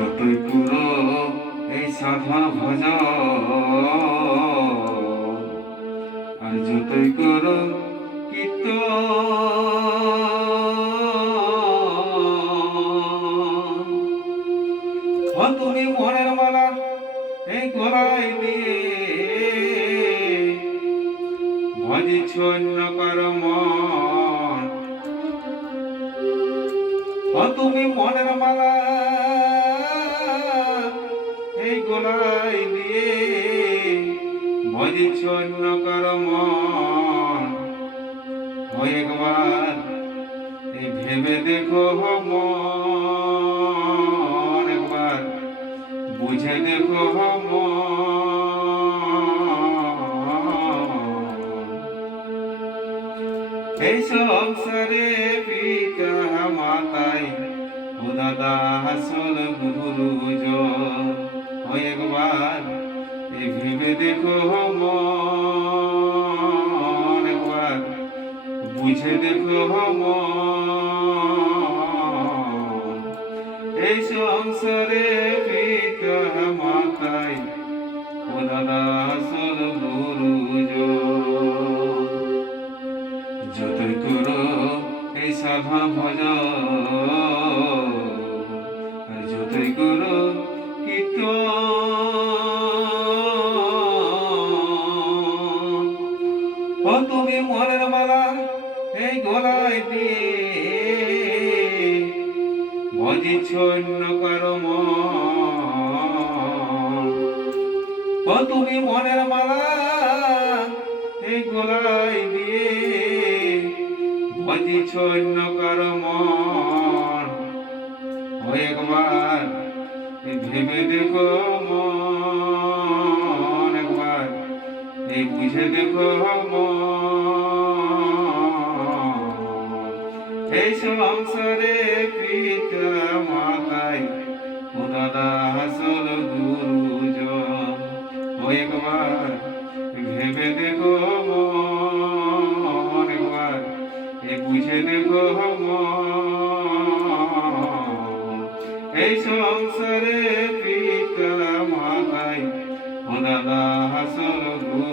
যতই করো এই সাধন ভজ, আর যতই করো কীর্তন, তুমি মনের মালা এই গলায় দিয়ে ভজিছ অন্য কারো মন। তুমি মনের মালা এই গলায় দিয়ে ভজিছ অন্য কারো মন। একবার এই ভেবে দেখো মন, একবার বুঝে দেখো মন। এই সংসারে পিতা মাতাই ও দাদা আসল গুরুজন। একবার এই ভেবে দেখো মন, একবার বুঝে দেখো মন। এই সংসারে পিতা মাতাই ও দাদা আসল গুরুজন। যতই করো এই সাধন ভজ, আর যতই করো কীর্তন, তুমি মনের মালা এই গলায় দিয়ে ভজিছ অন্য কারো মন। তুমি মনের মালা এই গলায় দিয়ে ভজিছ অন্য কারো মন। একবার ভেবে দেখো মন, একবার এই বুঝে দেখো মন। এই সংসারে পিতা মাতাই ও দাদা আসল গুরুজন। একবার ভেবে দেখো মন, একবার এই বুঝে দেখো মন। এই সংসারে